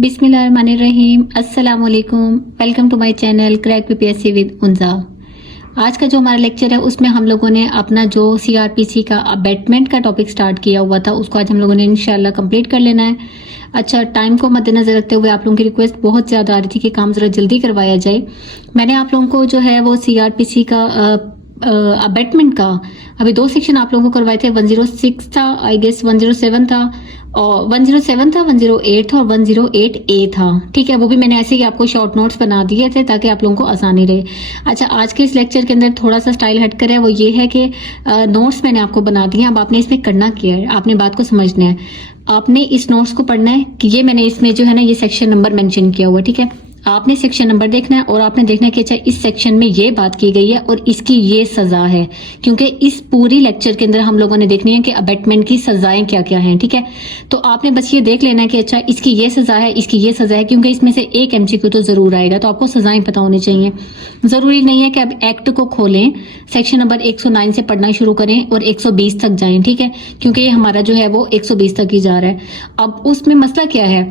बिस्मिल्लाहिर्रहमानिर्रहीम। अस्सलाम वालेकुम। Welcome to my channel crack PPSC with Unza. आज का जो हमारा लेक्चर है उसमें हम लोगों ने अपना जो सीआरपीसी का अबेटमेंट का टॉपिक स्टार्ट किया हुआ था उसको आज हम लोगों ने इंशाल्लाह कंप्लीट कर लेना है। अच्छा, टाइम को मद्देनजर रखते हुए आप लोगों की रिक्वेस्ट बहुत ज़्यादा आ रही थी कि काम ज़रा जल्दी करवाया जाए। मैंने आप लोगों को जो है वो सीआरपीसी का अबेटमेंट का अभी 2 सेक्शन आप लोगों को करवाए थे। 106 था, आई गेस 107 था, और 107 था, 108 था और 108A था। ठीक है, वो भी मैंने ऐसे ही आपको शॉर्ट नोट्स बना दिए थे ताकि आप लोगों को आसानी रहे। अच्छा, आज के इस लेक्चर के अंदर थोड़ा सा स्टाइल हट कर है, वो ये है कि नोट्स मैंने आपको बना दिए। अब आपने इसमें करना क्या है, आपने बात को समझना है। आपने इस नोट्स को पढ़ना है कि ये मैंने इसमें जो है ना ये सेक्शन नंबर मेंशन किया हुआ। ठीक है, आपने सेक्शन नंबर देखना है और आपने देखना है कि अच्छा इस सेक्शन में ये बात की गई है और इसकी ये सजा है, क्योंकि इस पूरी लेक्चर के अंदर हम लोगों ने देखनी है कि अबेटमेंट की सजाएं क्या क्या हैं। ठीक है, तो आपने बस ये देख लेना है कि अच्छा इसकी ये सजा है, इसकी ये सजा है, क्योंकि इसमें से एक एमसीक्यू तो जरूर आएगा, तो आपको सजाएं पता होनी चाहिए। जरूरी नहीं है कि अब एक्ट को खोलें, सेक्शन नंबर 109 से पढ़ना शुरू करें और 120 तक जाएं। ठीक है, क्योंकि ये हमारा जो है वो 120 तक ही जा रहा है। अब उसमें मसला क्या है,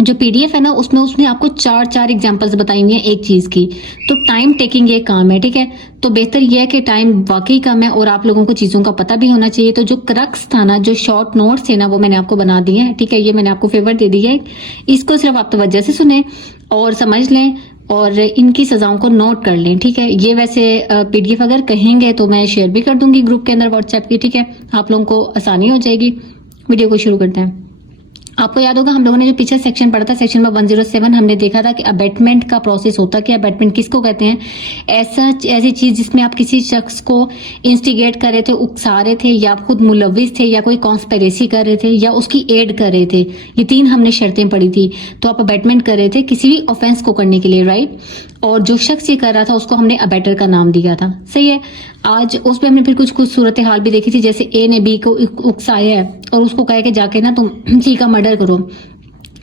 जो पीडीएफ है ना उसमें उसने आपको 4 एग्जांपल्स बताई हुई हैं एक चीज की, तो टाइम टेकिंग ये काम है। ठीक है, तो बेहतर ये है कि टाइम वाकई कम है और आप लोगों को चीजों का पता भी होना चाहिए। तो जो क्रक्स था ना, जो शॉर्ट नोट्स थे ना, वो मैंने आपको बना दिए हैं। ठीक है, ये मैंने आपको फेवर दे दिया है, इसको सिर्फ आप तवज्जो से सुने और समझ लें और इनकी सजाओं को नोट कर लें। ठीक है, ये वैसे पीडीएफ अगर कहेंगे तो मैं शेयर भी कर दूंगी ग्रुप के अंदर व्हाट्सएप की। ठीक है, आप लोगों को आसानी हो जाएगी। वीडियो को शुरू करते हैं। आपको याद होगा हम लोगों ने जो पीछे सेक्शन पढ़ा था, सेक्शन नंबर 107, हमने देखा था कि अबेटमेंट का प्रोसेस होता क्या, अबेटमेंट किसको कहते हैं। ऐसी चीज जिसमें आप किसी शख्स को इंस्टिगेट कर रहे थे, उकसा रहे थे, या खुद मुलविस थे, या कोई कॉन्स्पिरेसी कर रहे थे, या उसकी एड कर रहे थे। ये 3 हमने शर्तें पढ़ी थी। तो आप अबेटमेंट कर रहे थे किसी भी ऑफेंस को करने के लिए, राइट। और जो शख्स ये कर रहा था उसको हमने अबेटर का नाम दिया था। सही है, आज उस पर हमने फिर कुछ सूरत हाल भी देखी थी, जैसे ए ने बी को उकसाया है और उसको कहा कि जाके ना तुम सी का मर्डर करो।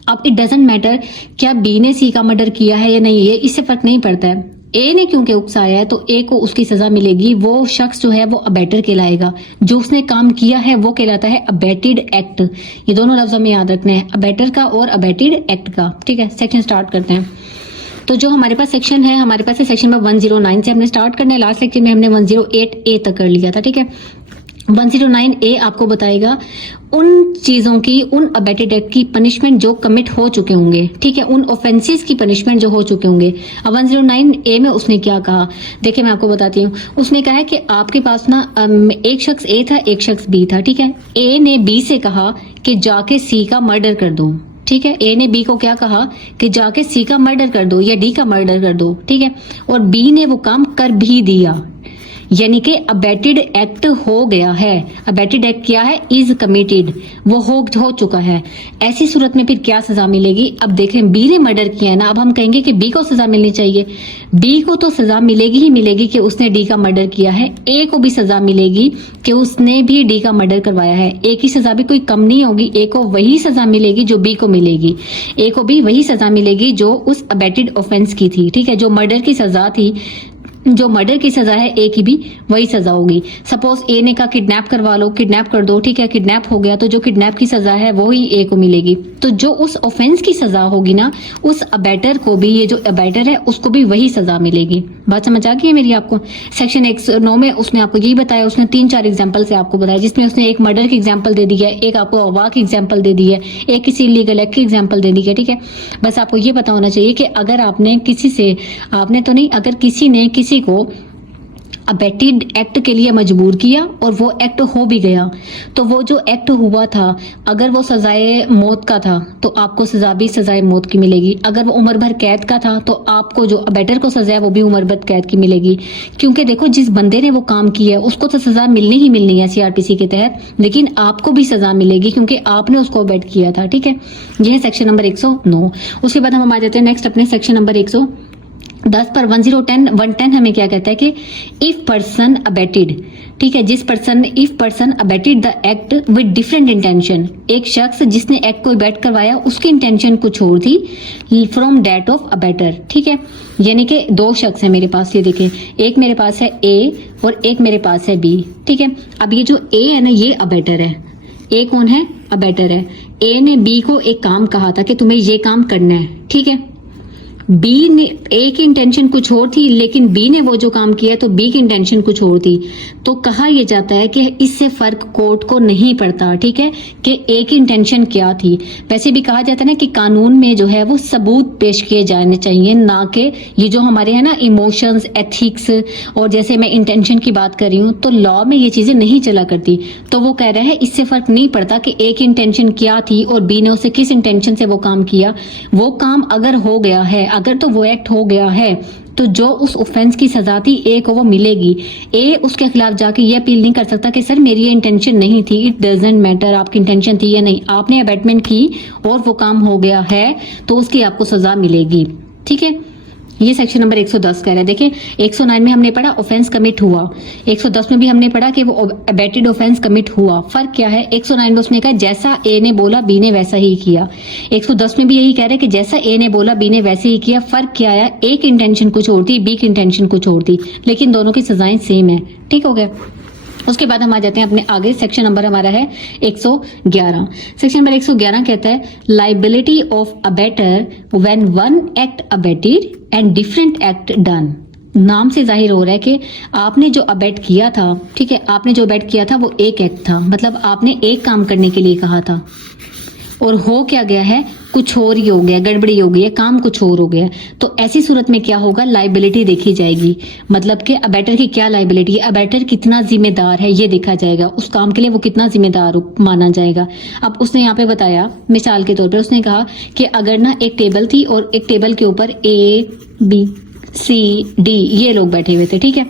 अब इट डजेंट मैटर क्या बी ने सी का मर्डर किया है या नहीं है, इससे फर्क नहीं पड़ता है। ए ने क्योंकि उकसाया है तो ए को उसकी सजा मिलेगी। वो शख्स जो है वो अबेटर कहलाएगा, जो उसने काम किया है वो कहलाता है अबेटेड एक्ट। ये दोनों लफ्ज हमें याद रखने हैं, अबेटर का और अबेटेड एक्ट का। ठीक है, सेक्शन स्टार्ट करते हैं। तो जो हमारे पास सेक्शन है, हमारे पास है सेक्शन नंबर 109 से हमने स्टार्ट करना है। लास्ट लेक्चर में हमने 108A तक कर लिया था। ठीक है, 109A आपको बताएगा उन चीजों की, उन अबेटेड एक्ट की पनिशमेंट जो कमिट हो चुके होंगे। ठीक है, उन ऑफेंसेस की पनिशमेंट जो हो चुके होंगे। अब 109A में उसने क्या कहा, देखिए मैं आपको बताती हूँ। उसने कहा है कि आपके पास ना एक शख्स ए था, एक शख्स बी था। ठीक है, ए ने बी से कहा कि जाके सी का मर्डर कर दो। ठीक है, ए ने बी को क्या कहा कि जाके सी का मर्डर कर दो या डी का मर्डर कर दो। ठीक है, और बी ने वो काम कर भी दिया, यानी कि अबेटेड एक्ट हो गया है। अबेटेड एक्ट क्या है, इज कमिटेड, वो हो चुका है। ऐसी सूरत में फिर क्या सजा मिलेगी, अब देख रहे हैं बी ने मर्डर किया है ना, अब हम कहेंगे कि बी को सजा मिलनी चाहिए। बी को तो सजा मिलेगी ही मिलेगी कि उसने डी का मर्डर किया है। ए को भी सजा मिलेगी कि उसने भी डी का मर्डर करवाया है। ए की सजा भी कोई कम नहीं होगी, ए को वही सजा मिलेगी जो बी को मिलेगी। ए को भी वही सजा मिलेगी जो उस अबेटेड ऑफेंस की थी। ठीक है, जो मर्डर की सजा थी, जो मर्डर की सजा है ए की भी वही सजा होगी। सपोज ए ने कहा किडनैप करवा लो, किडनैप कर दो। ठीक है, किडनैप हो गया तो जो किडनैप की सजा है वो ही ए को मिलेगी। तो जो उस ऑफेंस की सजा होगी ना, उस अबेटर को भी, ये जो अबेटर है उसको भी वही सजा मिलेगी। बात समझ आ गई है मेरी आपको। सेक्शन 109 में उसने आपको यही बताया, उसने 3-4 एग्जाम्पल से आपको बताया, जिसमें उसने एक मर्डर की एग्जाम्पल दे दी है, एक आपको अगवा की एग्जाम्पल दे दी है, एक किसी इलीगल एक्ट की एग्जाम्पल दे दी है। ठीक है, बस आपको ये पता होना चाहिए कि अगर आपने किसी से, आपने तो नहीं, अगर किसी ने किसी को अबेटेड एक्ट के लिए मजबूर किया और वो एक्ट हो भी गया, तो वो जो एक्ट हुआ था, अगर वो सजाए मौत का था तो आपको सजा भी सजाए मौत की मिलेगी। अगर वो उम्र भर कैद का था तो आपको जो अबेटर को सजा है वो भी उम्र भर कैद की मिलेगी। क्योंकि देखो जिस बंदे ने वो काम किया है उसको तो सजा मिलनी ही मिलनी है सीआरपीसी के तहत, लेकिन आपको भी सजा मिलेगी क्योंकि आपने उसको अबेट किया था। ठीक है, यह है सेक्शन नंबर 109। उसके बाद हम आ जाते हैं नेक्स्ट अपने सेक्शन नंबर 110 पर। 110 हमें क्या कहता है कि इफ पर्सन अबेटेड, ठीक है, if person abetted the act with different intention, एक शख्स जिसने एक्ट को अबेट करवाया उसकी इंटेंशन कुछ और थी फ्रॉम डेट ऑफ अबेटर। ठीक है, यानी कि 2 शख्स है मेरे पास, ये देखिए, एक मेरे पास है ए और एक मेरे पास है बी। ठीक है, अब ये जो ए है ना ये अबेटर है, ए कौन है, अबेटर है। ए ने बी को एक काम कहा था कि तुम्हें ये काम करना है, ठीक है। बी ने, ए की इंटेंशन कुछ और थी लेकिन बी ने वो जो काम किया तो बी की इंटेंशन कुछ और थी। तो कहा यह जाता है कि इससे फर्क कोर्ट को नहीं पड़ता, ठीक है, कि ए की इंटेंशन क्या थी। वैसे भी कहा जाता है ना कि कानून में जो है वो सबूत पेश किए जाने चाहिए, ना कि ये जो हमारे है ना इमोशंस, एथिक्स और जैसे मैं इंटेंशन की बात कर रही हूँ, तो लॉ में ये चीजें नहीं चला करती। तो वो कह रहा है इससे फर्क नहीं पड़ता कि ए की इंटेंशन क्या थी और बी ने उसे किस इंटेंशन से वो काम किया। वो काम अगर हो गया है, अगर तो वो एक्ट हो गया है, तो जो उस ऑफेंस की सजा थी ए को वो मिलेगी। ए उसके खिलाफ जाके ये अपील नहीं कर सकता कि सर मेरी ये इंटेंशन नहीं थी। इट डजंट मैटर आपकी इंटेंशन थी या नहीं, आपने अबैटमेंट की और वो काम हो गया है तो उसकी आपको सजा मिलेगी, ठीक है। ये सेक्शन नंबर 110 कह रहा है। देखिए 109 में हमने पढ़ा ऑफेंस कमिट हुआ, 110 में भी हमने पढ़ा कि वो अबैटेड ऑफेंस कमिट हुआ। फर्क क्या है, 109 में उसने कहा जैसा ए ने बोला बी ने वैसा ही किया। 110 में भी यही कह रहे हैं कि जैसा ए ने बोला बी ने वैसे ही किया। फर्क क्या आया, ए की इंटेंशन कुछ और थी, बी की इंटेंशन कुछ और थी, लेकिन दोनों की सजाएं सेम है, ठीक हो गया। उसके बाद हम आ जाते हैं अपने आगे, सेक्शन नंबर हमारा है 111। सेक्शन नंबर 111 कहता है liability of abettor when one act abetted and different act done. नाम से जाहिर हो रहा है कि आपने जो अबैट किया था, ठीक है, आपने जो अबैट किया था वो एक एक्ट था, मतलब आपने एक काम करने के लिए कहा था और हो क्या गया है, कुछ और ही हो गया, गड़बड़ी हो गई है, काम कुछ और हो गया। तो ऐसी सूरत में क्या होगा, लाइबिलिटी देखी जाएगी। मतलब कि अबैटर की क्या लाइबिलिटी है, अबैटर कितना जिम्मेदार है ये देखा जाएगा, उस काम के लिए वो कितना जिम्मेदार माना जाएगा। अब उसने यहाँ पे बताया मिसाल के तौर पर, उसने कहा कि अगर ना एक टेबल थी और एक टेबल के ऊपर ए बी सी डी ये लोग बैठे हुए थे, ठीक है।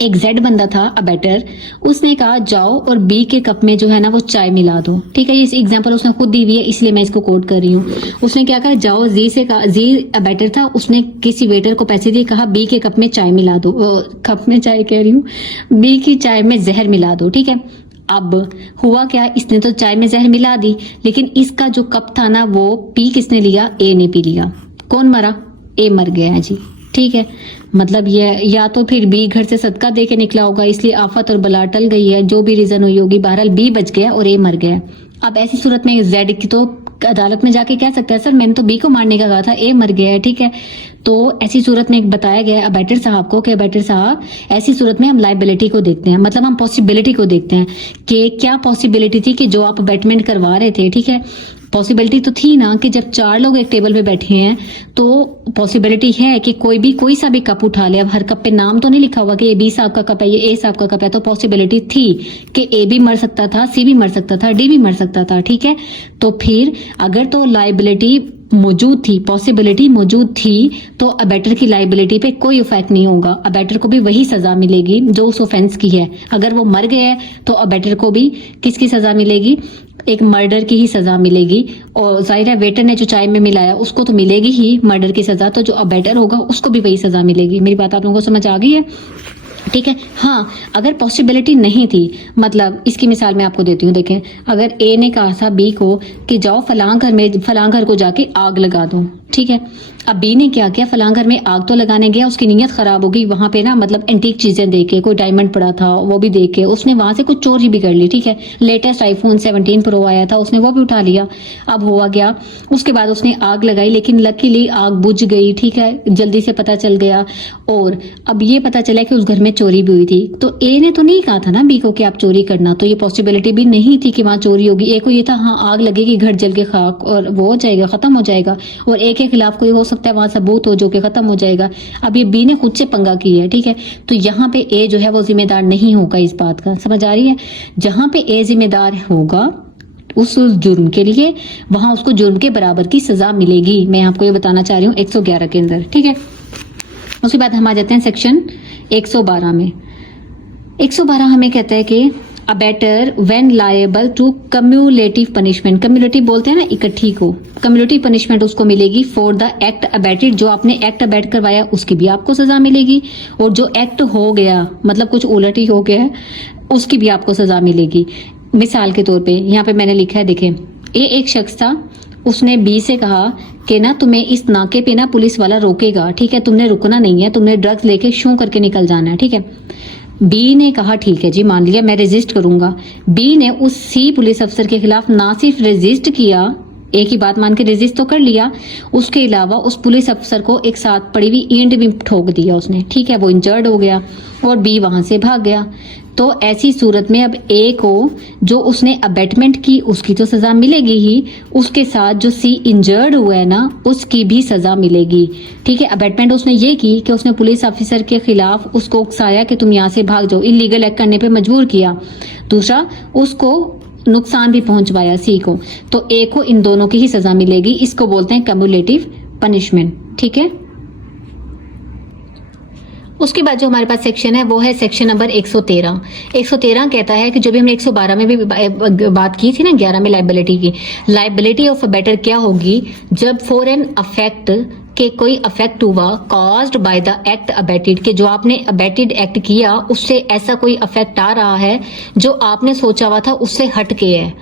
एक जेड बंदा था अबैटर, उसने कहा जाओ और बी के कप में जो है ना वो चाय मिला दो, ठीक है। ये एग्जांपल उसने खुद दी हुई है इसलिए मैं इसको कोट कर रही हूँ। उसने क्या कहा, जाओ जी से कहा, जी अबैटर था, उसने किसी वेटर को पैसे दिए, कहा बी के कप में चाय मिला दो, कप में चाय कह रही हूँ, बी की चाय में जहर मिला दो, ठीक है। अब हुआ क्या, इसने तो चाय में जहर मिला दी, लेकिन इसका जो कप था ना वो पी किसने लिया, ए ने पी लिया। कौन मरा, ए मर गया है जी, ठीक है। मतलब ये या तो फिर बी घर से सदका दे के निकला होगा इसलिए आफत और बला टल गई है, जो भी रीजन हुई होगी, बहरहाल बी बच गया और ए मर गया। अब ऐसी सूरत में जेड की तो अदालत में जाके कह सकता है सर मैंने तो बी को मारने का कहा था, ए मर गया है, ठीक है। तो ऐसी सूरत में बताया गया अबैटर साहब को कि अबैटर साहब ऐसी सूरत में हम लाइबिलिटी को देखते हैं, मतलब हम पॉसिबिलिटी को देखते हैं कि क्या पॉसिबिलिटी थी कि जो आप अबैटमेंट करवा रहे थे, ठीक है, पॉसिबिलिटी तो थी ना कि जब 4 लोग एक टेबल पे बैठे हैं तो पॉसिबिलिटी है कि कोई सा भी कप उठा ले। अब हर कप पे नाम तो नहीं लिखा हुआ कि ये बी साहब का कप है, ये ए साहब का कप है, तो पॉसिबिलिटी थी कि ए भी मर सकता था, सी भी मर सकता था, डी भी मर सकता था, ठीक है। तो फिर अगर तो लाइबिलिटी मौजूद थी, पॉसिबिलिटी मौजूद थी, तो अबैटर की लाइबिलिटी पे कोई इफेक्ट नहीं होगा, अबैटर को भी वही सजा मिलेगी जो उस ऑफेंस की है। अगर वो मर गया है तो अबैटर को भी किसकी सजा मिलेगी, एक मर्डर की ही सजा मिलेगी। और जाहिर है वेटर ने जो चाय में मिलाया उसको तो मिलेगी ही मर्डर की सजा, तो जो अबैटर होगा उसको भी वही सजा मिलेगी। मेरी बात आप लोगों को समझ आ गई है, ठीक है। हाँ, अगर पॉसिबिलिटी नहीं थी, मतलब इसकी मिसाल मैं आपको देती हूँ। देखें, अगर ए ने कहा था बी को कि जाओ फलां घर को जाके आग लगा दो, ठीक है। अब बी ने क्या किया, फलां घर में आग तो लगाने गया, उसकी नीयत खराब हो गई, वहां पे ना मतलब एंटीक चीजें देख के, कोई डायमंड पड़ा था वो भी देख के उसने वहां से कुछ चोरी भी कर ली, ठीक है। लेटेस्ट आईफोन 17 प्रो आया था, उसने वो भी उठा लिया। अब हुआ गया, उसके बाद उसने आग लगाई, लेकिन लकीली आग बुझ गई, ठीक है, जल्दी से पता चल गया। और अब ये पता चला कि उस घर में चोरी भी हुई थी, तो ए ने तो नहीं कहा था ना बी को कि आप चोरी करना, तो ये पॉसिबिलिटी भी नहीं थी कि वहां चोरी होगी। ए को ये था हाँ आग लगेगी, घर जल के खाक और वो हो जाएगा, खत्म हो जाएगा, और ए के खिलाफ कोई हो सकता है वहां सबूत हो जो कि खत्म हो जाएगा। अब ये बी ने खुद से पंगा किया है, ठीक है, तो यहाँ पे ए जो है वो जिम्मेदार नहीं होगा इस बात का, समझ आ रही है। जहां पे ए जिम्मेदार होगा उस जुर्म के लिए, वहां उसको जुर्म के बराबर की सजा मिलेगी। मैं आपको ये बताना चाह रही हूँ 111 के अंदर, ठीक है। उसके बाद हम आ जाते हैं सेक्शन 112 में। 112 हमें कहता है कि abettor when liable to cumulative punishment, cumulative बोलते हैं ना इकट्ठी को, कम्युलेटिव पनिशमेंट उसको मिलेगी फॉर द एक्ट अबैटेड, जो आपने एक्ट अबैट करवाया उसकी भी आपको सजा मिलेगी, और जो एक्ट हो गया मतलब कुछ उलट ही हो गया है उसकी भी आपको सजा मिलेगी। मिसाल के तौर पे यहाँ पे मैंने लिखा है, देखें, ए एक शख्स था, उसने बी से कहा कि ना तुम्हें इस नाके पे ना पुलिस वाला रोकेगा, ठीक है, तुमने रुकना नहीं है, तुमने ड्रग्स लेके शू करके निकल जाना है, ठीक है। बी ने कहा ठीक है जी, मान लिया मैं रजिस्ट करूंगा। बी ने उस सी पुलिस अफसर के खिलाफ ना सिर्फ रजिस्ट किया, एक ही बात मान के रजिस्ट तो कर लिया, उसके अलावा उस पुलिस अफसर को एक साथ पड़ी हुई ईंट भी ठोक दिया उसने, ठीक है, वो इंजर्ड हो गया और बी वहां से भाग गया। तो ऐसी सूरत में अब ए को जो उसने अबेटमेंट की उसकी तो सजा मिलेगी ही, उसके साथ जो सी इंजर्ड हुआ है ना उसकी भी सजा मिलेगी, ठीक है। अबेटमेंट उसने ये की कि उसने पुलिस ऑफिसर के खिलाफ उसको उकसाया कि तुम यहाँ से भाग जाओ, इलीगल एक्ट करने पे मजबूर किया। दूसरा, उसको नुकसान भी पहुंचवाया सी को, तो ए को इन दोनों की ही सजा मिलेगी। इसको बोलते हैं कम्युलेटिव पनिशमेंट, ठीक है। उसके बाद जो हमारे पास सेक्शन है वो है सेक्शन नंबर 113। 113 कहता है कि जो भी हमने 112 में भी बात की थी ना, 11 में लाइबिलिटी की, लाइबिलिटी ऑफ अबेटर क्या होगी, जब फॉर एन अफेक्ट के कोई अफेक्ट हुआ caused by the act abetted, के जो आपने अबेटेड एक्ट किया उससे ऐसा कोई अफेक्ट आ रहा है जो आपने सोचा हुआ था उससे हट के है,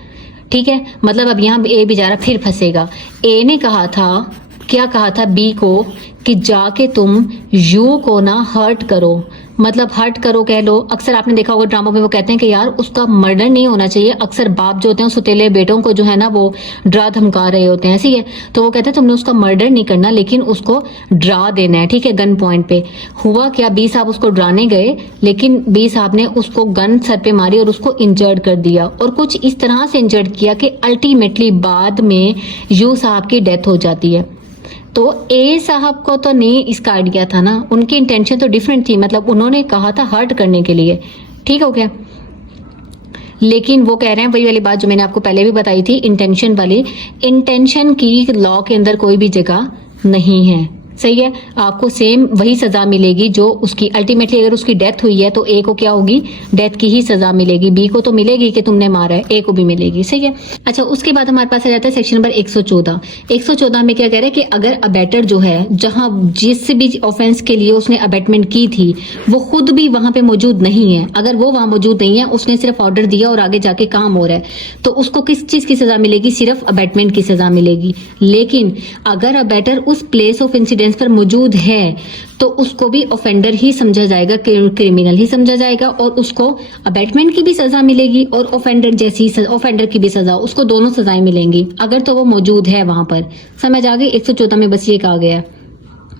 ठीक है। मतलब अब यहाँ ए बेचारा फिर फंसेगा। ए ने कहा था, क्या कहा था बी को कि जाके तुम यू को ना हर्ट करो, मतलब हर्ट करो कह लो। अक्सर आपने देखा होगा ड्रामा में वो कहते हैं कि यार उसका मर्डर नहीं होना चाहिए। अक्सर बाप जो होते हैं सुतेले बेटों को जो है ना वो डरा धमका रहे होते हैं, ऐसी है। तो वो कहते हैं तुमने उसका मर्डर नहीं करना लेकिन उसको डरा देना है, ठीक है, गन पॉइंट पे। हुआ क्या, बी साहब उसको डराने गए लेकिन बी साहब ने उसको गन सर पे मारी और उसको इंजर्ड कर दिया, और कुछ इस तरह से इंजर्ड किया कि अल्टीमेटली बाद में यू साहब की डेथ हो जाती है। तो ए साहब को तो नहीं इसका आइडिया था ना, उनकी इंटेंशन तो डिफरेंट थी, मतलब उन्होंने कहा था हर्ट करने के लिए, ठीक हो गया। लेकिन वो कह रहे हैं वही वाली बात जो मैंने आपको पहले भी बताई थी, इंटेंशन वाली। इंटेंशन की लॉ के अंदर कोई भी जगह नहीं है, सही है। आपको सेम वही सजा मिलेगी जो उसकी, अल्टीमेटली अगर उसकी डेथ हुई है तो ए को क्या होगी, डेथ की ही सजा मिलेगी। बी को तो मिलेगी कि तुमने मारा है, ए को भी मिलेगी, सही है। अच्छा, उसके बाद हमारे पास आ जाता है सेक्शन नंबर 114। 114 में क्या कह रहे हैं कि अगर अबेटर जो है जहां जिस भी ऑफेंस के लिए उसने अबेटमेंट की थी वो खुद भी वहां पे मौजूद नहीं है, अगर वो वहां मौजूद नहीं है, उसने सिर्फ ऑर्डर दिया और आगे जाके काम हो रहा है, तो उसको किस चीज की सजा मिलेगी, सिर्फ अबेटमेंट की सजा मिलेगी। लेकिन अगर अबेटर उस प्लेस ऑफ इंसिडेंट पर मौजूद है तो उसको भी ऑफेंडर ही समझा जाएगा, क्रिमिनल ही समझा जाएगा, और उसको अबेटमेंट की भी सजा मिलेगी और ऑफेंडर जैसी ऑफेंडर की भी सजा, उसको दोनों सजाएं मिलेंगी अगर तो वो मौजूद है वहां पर। समझ आ गई, 114 में बस ये कहा गया।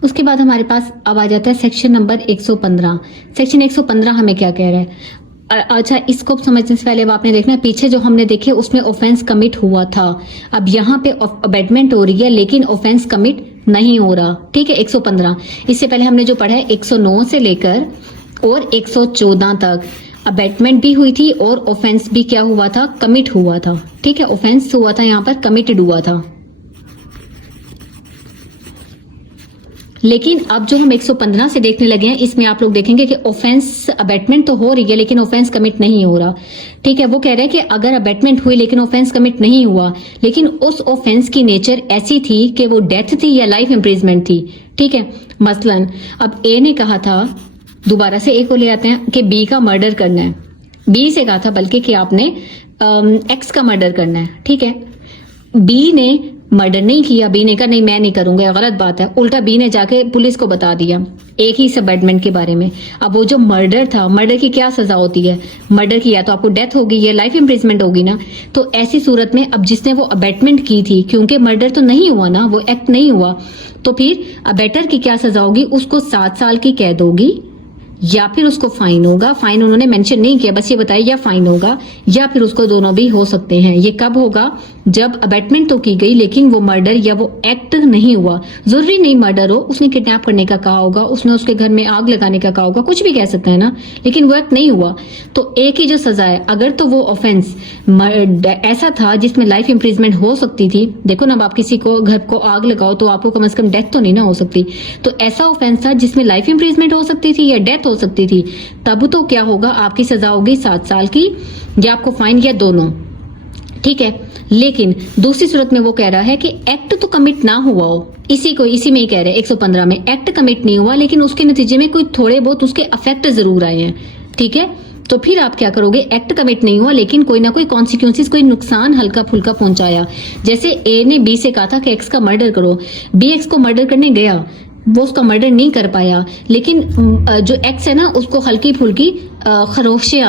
उसके बाद हमारे पास अब आ जाता है सेक्शन नंबर 115। सेक्शन 115 हमें क्या कह रहा है। अच्छा, इसको समझने से पहले अब आपने देखना है पीछे जो हमने देखे उसमें ऑफेंस कमिट हुआ था, अब यहाँ पे अबेटमेंट हो रही है लेकिन ऑफेंस कमिट नहीं हो रहा, ठीक है। 115, इससे पहले हमने जो पढ़ा है 109 से लेकर और 114 तक अबेटमेंट भी हुई थी और ऑफेंस भी क्या हुआ था, कमिट हुआ था, ठीक है। ऑफेंस हुआ था यहाँ पर, कमिटेड हुआ था। लेकिन अब जो हम 115 से देखने लगे हैं इसमें आप लोग देखेंगे कि ऑफेंस अबेटमेंट तो हो रही है लेकिन ऑफेंस कमिट नहीं हो रहा, ठीक है। वो कह रहे हैं कि अगर अबेटमेंट हुई लेकिन ऑफेंस कमिट नहीं हुआ, लेकिन उस ऑफेंस की नेचर ऐसी थी कि वो डेथ थी या लाइफ इंप्रिजमेंट थी, ठीक है। मसलन अब ए ने कहा था, दोबारा से ए को ले आते हैं, कि बी का मर्डर करना है। बी से कहा था बल्कि कि आपने एक्स का मर्डर करना है, ठीक है। बी ने मर्डर नहीं किया, बी ने कहा नहीं मैं नहीं करूंगा, गलत बात है। उल्टा बी ने जाके पुलिस को बता दिया एक ही अबेटमेंट के बारे में। अब वो जो मर्डर था, मर्डर की क्या सजा होती है, मर्डर की या तो आपको डेथ होगी या लाइफ इंप्रिजमेंट होगी ना। तो ऐसी सूरत में अब जिसने वो अबेटमेंट की थी, क्योंकि मर्डर तो नहीं हुआ ना, वो एक्ट नहीं हुआ, तो फिर अबेटर की क्या सजा होगी, उसको 7 साल की कैद होगी या फिर उसको फाइन होगा। फाइन उन्होंने मेंशन नहीं किया, बस ये बताया या फाइन होगा या फिर उसको दोनों भी हो सकते हैं। ये कब होगा, जब अबेटमेंट तो की गई लेकिन वो मर्डर या वो एक्ट नहीं हुआ। जरूरी नहीं मर्डर हो, उसने किडनैप करने का कहा होगा, उसने उसके घर में आग लगाने का कहा होगा, कुछ भी कह सकते हैं ना, लेकिन वो एक्ट नहीं हुआ। तो एक ही जो सजा है, अगर तो वो ऑफेंस ऐसा था जिसमें लाइफ इंप्रिजमेंट हो सकती थी। देखो ना, अब आप किसी को घर को आग लगाओ तो आपको कम से कम डेथ तो नहीं ना हो सकती। तो ऐसा ऑफेंस था जिसमें लाइफ इंप्रिजमेंट हो सकती थी या डेथ हो सकती थी, तब तो क्या होगा, आपकी सजा होगी 7 साल की या आपको फाइन या दोनों, ठीक है। लेकिन दूसरी सूरत में वो कह रहा है कि एक्ट तो कमिट ना हुआ हो, इसी में ही कह रहे हैं 115 में एक्ट कमिट नहीं हुआ लेकिन उसके नतीजे में कोई थोड़े बहुत उसके अफेक्ट जरूर आए हैं, ठीक है। तो फिर आप क्या करोगे, एक्ट कमिट नहीं हुआ लेकिन कोई ना कोई कॉन्सिक्वेंसेस, कोई नुकसान हल्का फुल्का पहुंचाया। जैसे ए ने बी से कहा था कि एक्स का मर्डर करो, बी एक्स को मर्डर करने गया, वो उसका मर्डर नहीं कर पाया, लेकिन जो एक्स है ना उसको हल्की फुल्की खराशियां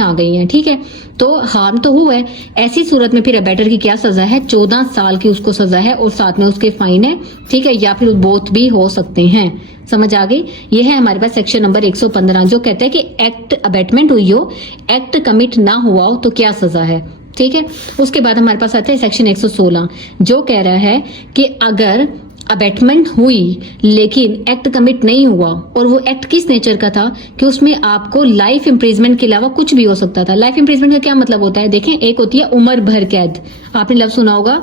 आ गई हैं, ठीक है, तो हार्म तो हुआ है। ऐसी सूरत में फिर अबैटर की क्या सजा है? 14 साल की उसको सजा है और साथ में उसके फाइन है, ठीक है, या फिर बोथ भी हो सकते हैं। समझ आ गई? ये है हमारे पास सेक्शन नंबर 115 जो कहता है कि एक्ट अबैटमेंट हुई हो, एक्ट कमिट ना हुआ हो तो क्या सजा है, ठीक है। उसके बाद हमारे पास आता है सेक्शन 116 जो कह रहा है कि अगर अबैटमेंट हुई लेकिन एक्ट कमिट नहीं हुआ, और वो एक्ट किस नेचर का था कि उसमें आपको लाइफ इम्प्रिजमेंट के अलावा कुछ भी हो सकता था। लाइफ इम्प्रिजमेंट का क्या मतलब होता है? देखें, एक होती है उम्र भर कैद, आपने लफ्ज सुना होगा,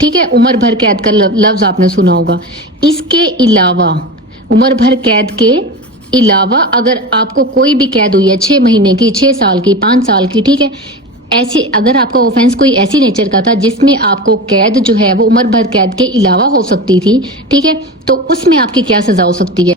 ठीक है, उम्र भर कैद का लफ्ज आपने सुना होगा। इसके अलावा उम्र भर कैद के अलावा अगर आपको कोई भी कैद हुई है 6 महीने की, 6 साल की, 5 साल की, ठीक है, ऐसी अगर आपका ऑफेंस कोई ऐसी नेचर का था जिसमें आपको कैद जो है वो उम्र भर कैद के अलावा हो सकती थी, ठीक है, तो उसमें आपकी क्या सजा हो सकती है?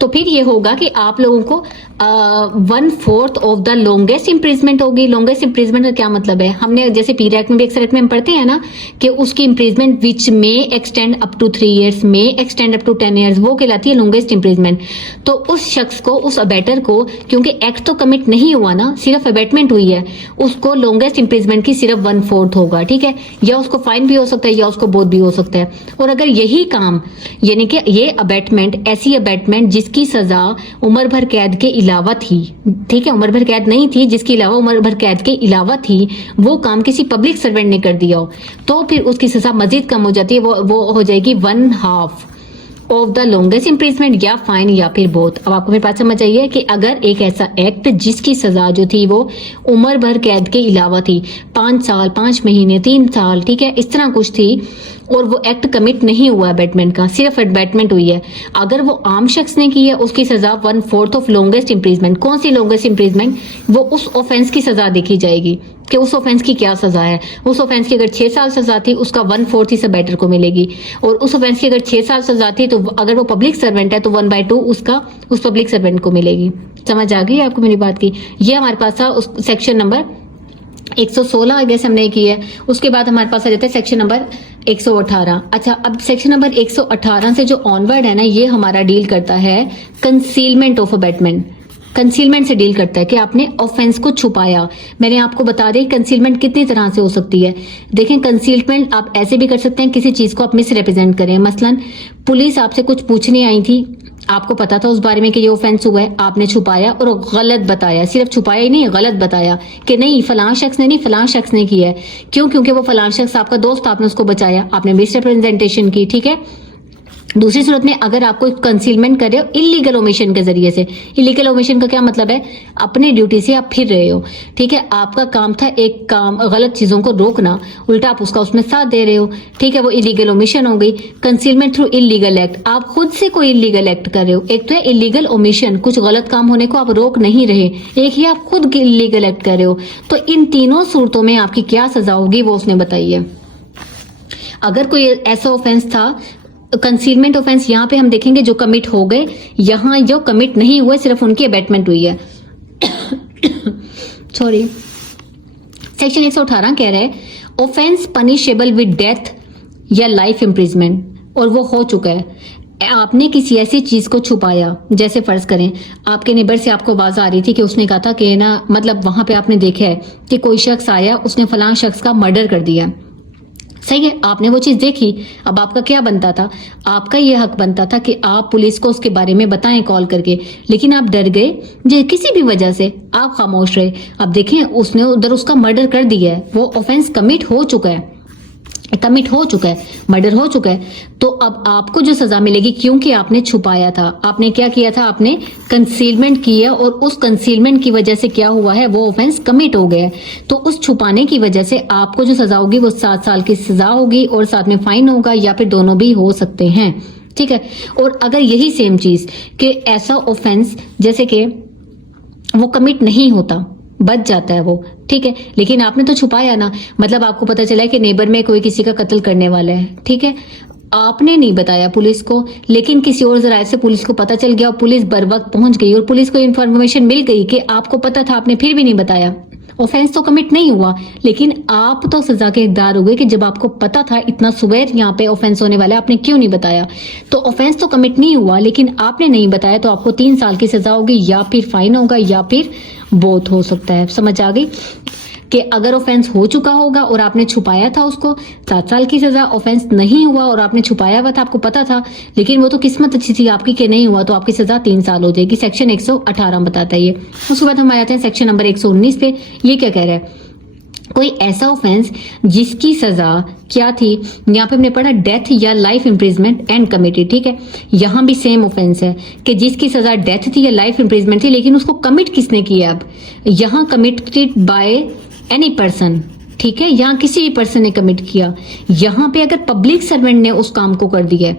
तो फिर ये होगा कि आप लोगों को 1/4 ऑफ द लॉन्गेस्ट इम्प्रिजमेंट होगी। लॉन्गेस्ट इम्प्रिजमेंट का क्या मतलब है? हमने जैसे पी एक्ट में भी एक्ट में हम पढ़ते हैं ना कि उसकी इम्प्रिजमेंट विच में एक्सटेंड अप टू 3 ईयर्स, में एक्सटेंड अप टू 10 ईयर्स, वो कहलाती है लॉन्गेस्ट इम्प्रिजमेंट। तो उस शख्स को, उस अबैटर को, क्योंकि एक्ट तो कमिट नहीं हुआ ना, सिर्फ अबैटमेंट हुई है, उसको लॉन्गेस्ट इम्प्रिजमेंट की सिर्फ 1/4 होगा, ठीक है, या उसको फाइन भी हो सकता है या उसको बोध भी हो सकता है। और अगर यही काम, यानी कि ये अबैटमेंट, ऐसी अबैटमेंट जिसकी सजा उम्र भर कैद के अलावा थी, ठीक है, उम्र भर कैद नहीं थी, जिसके अलावा उम्र भर कैद के अलावा थी, वो काम किसी पब्लिक सर्वेंट ने कर दिया हो तो फिर उसकी सजा मजीद कम हो जाती है, वो हो जाएगी 1/2 ऑफ द लॉन्गेस्ट इम्प्रिजमेंट, या फाइन या फिर बोथ। अब आपको मेरी बात समझ आई है कि अगर एक ऐसा एक्ट जिसकी सजा जो थी वो उम्र भर कैद के अलावा थी, 5 साल, 5 महीने, 3 साल, ठीक है, इस तरह कुछ थी, और वो एक्ट कमिट नहीं हुआ अबैटमेंट का, सिर्फ अबैटमेंट हुई है, अगर वो आम शख्स ने की है उसकी सजा 1/4 ऑफ लॉन्गेस्ट इम्प्रिजमेंट। कौन सी लॉन्गेस्ट इम्प्रिजमेंट? वो उस ऑफेंस की सजा देखी जाएगी कि उस ऑफेंस की क्या सजा है। उस ऑफेंस की अगर 6 साल सजा थी उसका 1/4 इस अबैटर को मिलेगी, और उस ऑफेंस की अगर 6 साल सजा थी तो अगर वो पब्लिक सर्वेंट है तो 1/2 उसका उस पब्लिक सर्वेंट को मिलेगी। समझ आ गई आपको मेरी बात की? ये हमारे पास था उस सेक्शन नंबर 116 आगे से हमने की है। उसके बाद हमारे पास आ जाता है सेक्शन नंबर 118। अच्छा, अब सेक्शन नंबर 118 से जो ऑनवर्ड है ना, ये हमारा डील करता है कंसीलमेंट ऑफ अबैटमेंट। कंसीलमेंट से डील करता है कि आपने ऑफेंस को छुपाया। मैंने आपको बता दें कंसीलमेंट कितनी तरह से हो सकती है। देखें, कंसीलमेंट आप ऐसे भी कर सकते हैं, किसी चीज को आप मिस रिप्रेजेंट करें। मसलन पुलिस आपसे कुछ पूछने आई थी, आपको पता था उस बारे में कि ये ऑफेंस हुआ है, आपने छुपाया और गलत बताया। सिर्फ छुपाया ही नहीं, गलत बताया कि नहीं फलां शख्स ने नहीं, फलां शख्स ने किया है। क्यों? क्योंकि वो फलां शख्स आपका दोस्त, आपने उसको बचाया, आपने मिस रिप्रेजेंटेशन की, ठीक है। दूसरी सूरत में अगर आपको कंसीलमेंट कर रहे हो इलीगल ओमिशन के जरिए से। इलीगल ओमिशन का क्या मतलब है? अपने ड्यूटी से आप फिर रहे हो, ठीक है, आपका काम था एक काम गलत चीजों को रोकना, उल्टा आप उसका उसमें साथ दे रहे हो, ठीक है, वो इलीगल ओमिशन हो गई। कंसीलमेंट थ्रू इलीगल एक्ट, आप खुद से कोई इलीगल एक्ट कर रहे हो। एक तो है इलीगल ओमिशन, कुछ गलत काम होने को आप रोक नहीं रहे, एक ही आप खुद इलीगल एक्ट कर रहे हो। तो इन तीनों सूरतों में आपकी क्या सजा होगी वो उसने बताई है। अगर कोई ऐसा ऑफेंस था, कंसीलमेंट ऑफेंस, यहाँ पे हम देखेंगे जो कमिट हो गए, यहाँ जो कमिट नहीं हुए सिर्फ उनकी अबैटमेंट हुई है। सॉरी, सेक्शन 118 कह रहा है ऑफेंस पनिशेबल विद डेथ या लाइफ इम्प्रिजमेंट, और वो हो चुका है। आपने किसी ऐसी चीज को छुपाया, जैसे फर्ज करें आपके नेबर से आपको आवाज आ रही थी कि उसने कहा था कि ना, मतलब वहां पे आपने देखा है कि कोई शख्स आया, उसने फलां शख्स का मर्डर कर दिया, सही है, आपने वो चीज देखी। अब आपका क्या बनता था? आपका ये हक बनता था कि आप पुलिस को उसके बारे में बताएं कॉल करके, लेकिन आप डर गए किसी भी वजह से, आप खामोश रहे। अब देखें, उसने उधर उसका मर्डर कर दिया है, वो ऑफेंस कमिट हो चुका है, मर्डर हो चुका है। तो अब आपको जो सजा मिलेगी, क्योंकि आपने छुपाया था, आपने क्या किया था, आपने कंसीलमेंट किया, और उस कंसीलमेंट की वजह से क्या हुआ है, वो ऑफेंस कमिट हो गया। तो उस छुपाने की वजह से आपको जो सजा होगी वो 7 साल की सजा होगी, और साथ में फाइन होगा, या फिर दोनों भी हो सकते हैं, ठीक है। और अगर यही सेम चीज कि ऐसा ऑफेंस जैसे कि वो कमिट नहीं होता, बच जाता है वो, ठीक है, लेकिन आपने तो छुपाया ना, मतलब आपको पता चला है कि नेबर में कोई किसी का कत्ल करने वाला है, ठीक है, आपने नहीं बताया पुलिस को, लेकिन किसी और जराये से पुलिस को पता चल गया और पुलिस बर वक्त पहुंच गई, और पुलिस को इन्फॉर्मेशन मिल गई कि आपको पता था, आपने फिर भी नहीं बताया, ऑफेंस तो कमिट नहीं हुआ, लेकिन आप तो सजा के हकदार हो गए कि जब आपको पता था इतना सुबह यहाँ पे ऑफेंस होने वाला है, आपने क्यों नहीं बताया। तो ऑफेंस तो कमिट नहीं हुआ, लेकिन आपने नहीं बताया, तो आपको 3 साल की सजा होगी, या फिर फाइन होगा, या फिर बोथ हो सकता है। समझ आ गई कि अगर ऑफेंस हो चुका होगा और आपने छुपाया था उसको, 7 साल की सजा। ऑफेंस नहीं हुआ और आपने छुपाया हुआ था, आपको पता था, लेकिन वो तो किस्मत अच्छी थी आपकी कि नहीं हुआ, तो आपकी सजा 3 साल हो जाएगी। सेक्शन 118 बताता है ये। उसके बाद हम आ जाते हैं सेक्शन नंबर 119 पे। ये क्या कह रहा है, कोई ऐसा ऑफेंस जिसकी सजा क्या थी, यहाँ पे हमने पढ़ा डेथ या लाइफ इम्प्रिजमेंट एंड कमिटेड, ठीक है। यहाँ भी सेम ऑफेंस है कि जिसकी सजा डेथ थी या लाइफ इम्प्रिजमेंट थी, लेकिन उसको कमिट किसने किया। अब यहाँ कमिटेड बाय एनी पर्सन, ठीक है, यहाँ किसी भी पर्सन ने कमिट किया। यहाँ पे अगर पब्लिक सर्वेंट ने उस काम को कर दिया,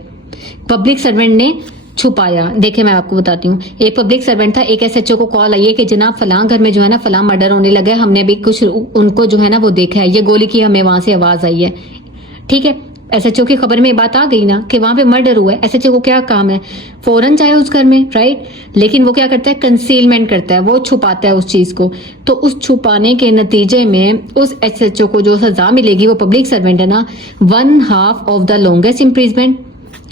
पब्लिक सर्वेंट ने छुपाया। देखिए मैं आपको बताती हूँ, एक पब्लिक सर्वेंट था, एक एसएचओ को कॉल आई है कि जनाब फलां घर में जो है ना फलां मर्डर होने लगा है, हमने भी कुछ उनको जो है ना वो देखा है, ये गोली की हमें वहां से आवाज आई है, ठीक है। एसएचओ की खबर में बात आ गई ना कि वहां पे मर्डर हुआ है। एसएचओ को क्या काम है, फौरन जाए उस घर में, राइट, लेकिन वो क्या करता है, कंसीलमेंट करता है, वो छुपाता है उस चीज को। तो उस छुपाने के नतीजे में उस एसएचओ को जो सजा मिलेगी, वो पब्लिक सर्वेंट है ना, 1/2 ऑफ द लॉन्गेस्ट इम्प्रिजमेंट,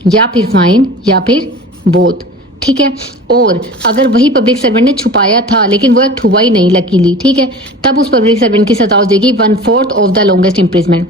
या फिर फाइन, या फिर बोथ, ठीक है। और अगर वही पब्लिक सर्वेंट ने छुपाया था लेकिन वो एक्ट हुआ ही नहीं लकीली, ठीक है, तब उस पब्लिक सर्वेंट की सजा हो जाएगी 1/4 ऑफ द लॉन्गेस्ट इम्प्रिजमेंट।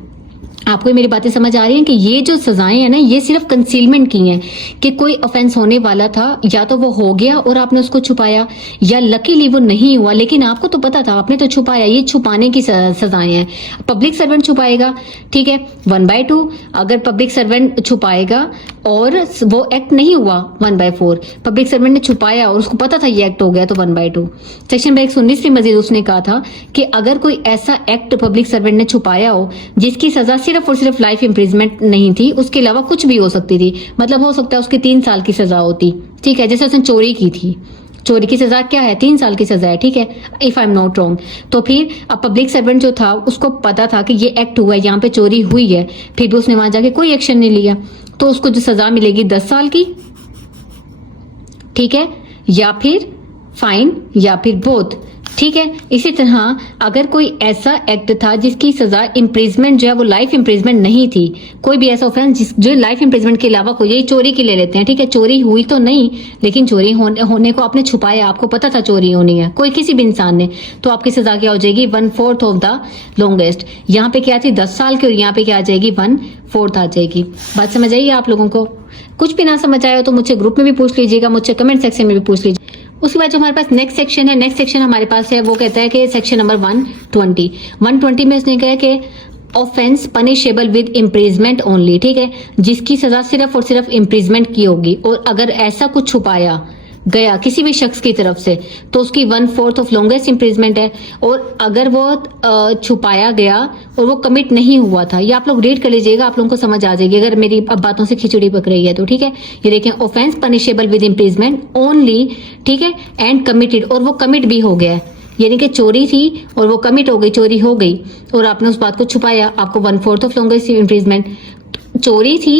आपको ये मेरी बातें समझ आ रही हैं कि ये जो सजाएं हैं ना, ये सिर्फ कंसीलमेंट की हैं कि कोई ऑफेंस होने वाला था, या तो वो हो गया और आपने उसको छुपाया, या लकीली वो नहीं हुआ लेकिन आपको तो पता था, आपने तो छुपाया। ये छुपाने की सजाएं हैं। पब्लिक सर्वेंट छुपाएगा, ठीक है, 1/2। अगर पब्लिक सर्वेंट छुपाएगा और वो एक्ट नहीं हुआ, 1/4। पब्लिक सर्वेंट ने छुपाया और उसको पता था ये एक्ट हो गया, तो 1/2। सेक्शन 119 में मजीद उसने कहा था कि अगर कोई ऐसा एक्ट पब्लिक सर्वेंट ने छुपाया हो जिसकी सजा सिर्फ और सिर्फ लाइफ इम्प्रिजमेंट नहीं थी, उसके अलावा कुछ भी हो सकती थी, मतलब हो सकता है उसकी 3 साल की सजा होती, ठीक है। जैसे उसने चोरी की थी, चोरी की सजा क्या है, 3 साल की सजा है, ठीक है, if I am not wrong. तो फिर अब पब्लिक सर्वेंट जो था उसको पता था कि ये एक्ट हुआ है, यहाँ पे चोरी हुई है, फिर भी उसने वहां जाके कोई एक्शन नहीं लिया, तो उसको जो सजा मिलेगी 10 साल की, ठीक है, या फिर फाइन, या फिर बोथ, ठीक है। इसी तरह अगर कोई ऐसा एक्ट था जिसकी सजा इम्प्रिजमेंट जो है वो लाइफ इम्प्रिजमेंट नहीं थी, कोई भी ऐसा ऑफेंस जो लाइफ इम्प्रिजमेंट के अलावा कोई, यही चोरी की ले लेते हैं, ठीक है, चोरी हुई तो नहीं लेकिन चोरी होने को आपने छुपाया, आपको पता था चोरी होनी है, कोई किसी भी इंसान ने, तो आपकी सजा क्या हो जाएगी, 1/4 ऑफ द लॉन्गेस्ट। यहाँ पे क्या थी, 10 साल की, और यहाँ पे क्या आ जाएगी, 1/4 आ जाएगी। बात समझ आई आप लोगों को? कुछ भी ना समझ आया तो मुझसे ग्रुप में भी पूछ लीजिएगा, मुझसे कमेंट सेक्शन में भी पूछ लीजिए। उसके बाद जो हमारे पास नेक्स्ट सेक्शन है, नेक्स्ट सेक्शन हमारे पास है, वो कहता है कि सेक्शन नंबर 120 में उसने कहा कि offence punishable with imprisonment only, ठीक है, जिसकी सजा सिर्फ और सिर्फ इम्प्रिजमेंट की होगी, और अगर ऐसा कुछ छुपाया गया किसी भी शख्स की तरफ से तो उसकी 1/4 ऑफ लॉन्गेस्ट इम्प्रिजमेंट है। और अगर वो छुपाया गया और वो कमिट नहीं हुआ था, ये आप लोग रीड कर लीजिएगा, आप लोगों को समझ आ जाएगी अगर मेरी अब बातों से खिचड़ी पक रही है तो, ठीक है। ये देखें, offence punishable with imprisonment only, ठीक है, एंड कमिटेड, और वो कमिट भी हो गया है, यानी कि चोरी थी और वो कमिट हो गई, चोरी हो गई और आपने उस बात को छुपाया, आपको 1/4 ऑफ लॉन्गेस्ट इम्प्रिजमेंट। चोरी थी,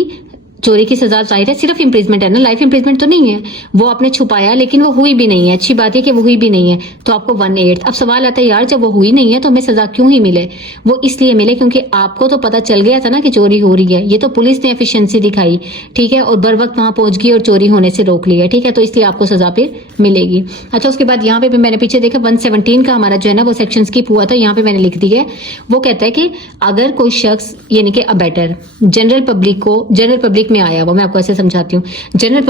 चोरी की सजा जाहिर है सिर्फ इम्प्रिजमेंट है ना, लाइफ इम्प्रिजमेंट तो नहीं है, वो आपने छुपाया लेकिन वो हुई भी नहीं है, अच्छी बात है कि वो हुई भी नहीं है, तो आपको 1/8। अब सवाल आता है यार जब वो हुई नहीं है तो हमें सजा क्यों ही मिले? वो इसलिए मिले क्योंकि आपको तो पता चल गया था ना कि चोरी हो रही है, ये तो पुलिस ने एफिशिएंसी दिखाई, ठीक है, और बर वक्त वहां पहुंच गई और चोरी होने से रोक लिया, ठीक है, तो इसलिए आपको सजा फिर मिलेगी। अच्छा, उसके बाद यहाँ पे भी मैंने पीछे देखा 117 का हमारा जो है ना वो सेक्शन स्किप हुआ था, यहाँ पे मैंने लिख दिया है, वो कहता है कि अगर कोई शख्स यानी कि अबैटर जनरल पब्लिक में आया, वो मैं आपको ऐसे समझाती हूँ, जनरल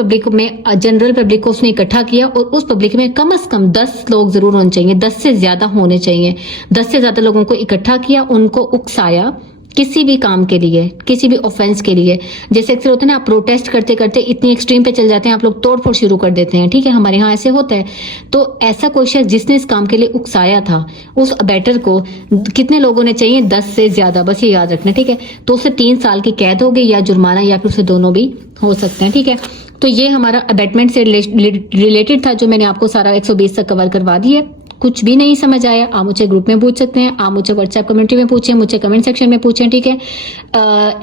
पब्लिक को उसने इकट्ठा किया और उस पब्लिक में कम से कम 10 लोग जरूर होने चाहिए, 10 से ज्यादा होने चाहिए, 10 से ज्यादा लोगों को इकट्ठा किया, उनको उकसाया किसी भी काम के लिए, किसी भी ऑफेंस के लिए। जैसे अक्सर होता है ना, आप प्रोटेस्ट करते करते इतनी एक्सट्रीम पे चल जाते हैं, आप लोग तोड़फोड़ शुरू कर देते हैं, ठीक है, हमारे यहाँ ऐसे होता है। तो ऐसा कोई शख्स जिसने इस काम के लिए उकसाया था, उस अबैटर को कितने लोगों ने चाहिए, 10 से ज्यादा, बस ये याद रखना, ठीक है। तो उसे 3 साल की कैद होगी या जुर्माना, या फिर उसे दोनों भी हो सकते हैं, ठीक है। तो ये हमारा अबैटमेंट से रिलेटेड था, जो मैंने आपको सारा 120 तक कवर करवा दिया। कुछ भी नहीं समझ आया आप मुझे ग्रुप में पूछ सकते हैं, आप मुझे व्हाट्सएप कम्युनिटी में पूछें, मुझे कमेंट सेक्शन में पूछें, ठीक है।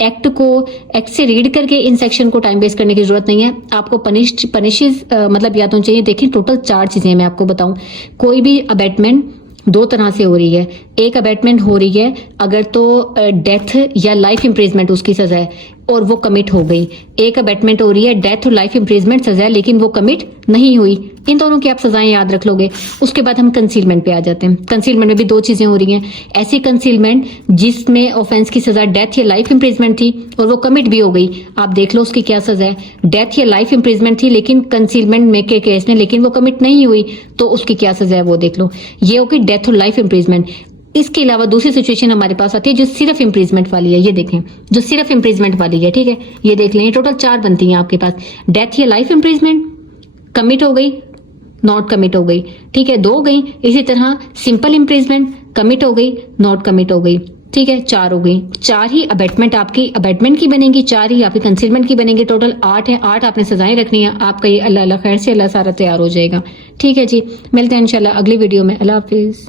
एक्ट से रीड करके इन सेक्शन को टाइम वेस्ट करने की जरूरत नहीं है। आपको पनिशेस मतलब याद होनी चाहिए। देखिए टोटल 4 चीजें मैं आपको बताऊं, कोई भी अबैटमेंट दो तरह से हो रही है। एक अबैटमेंट हो रही है अगर तो डेथ या लाइफ इम्प्रिजमेंट उसकी सजा है और वो कमिट हो गई। एक अबैटमेंट हो रही है डेथ और लाइफ इम्प्रिजमेंट सजा है लेकिन वो कमिट नहीं हुई। इन दोनों की आप सजाएं याद रख लोगे। उसके बाद हम कंसीलमेंट पे आ जाते हैं। कंसीलमेंट में भी दो चीजें हो रही हैं। ऐसी कंसीलमेंट जिसमें ऑफेंस की सजा डेथ या लाइफ इम्प्रिजमेंट थी और वो कमिट भी हो गई, आप देख लो उसकी क्या सजा है। डेथ या लाइफ इम्प्रिजमेंट थी लेकिन कंसीलमेंट में के केस में, लेकिन वो कमिट नहीं हुई तो उसकी क्या सजा है वो देख लो। ये होगी डेथ और लाइफ इम्प्रिजमेंट। इसके अलावा दूसरी सिचुएशन हमारे पास आती है जो सिर्फ इम्प्रिजमेंट वाली है। ये देखें जो सिर्फ इम्प्रिजमेंट वाली है, ठीक है, ये देख लें। टोटल 4 बनती हैं आपके पास। डेथ या लाइफ इम्प्रिजमेंट, कमिट हो गई, नॉट कमिट हो गई, ठीक है, 2 हो गई। इसी तरह सिंपल इम्प्रिजमेंट, कमिट हो गई, नॉट कमिट हो गई, ठीक है, 4 हो गई। 4 ही अबैटमेंट आपकी अबैटमेंट की बनेगी, 4 ही आपकी कंसीलमेंट की बनेगी। टोटल 8 है। 8 आपने सजाएं रखनी है। आपका ये अल्लाह अल्लाह खैर से अल्लाह सारा तैयार हो जाएगा। ठीक है जी, मिलते हैं इंशाल्लाह अगली वीडियो में। अल्लाह हाफिज।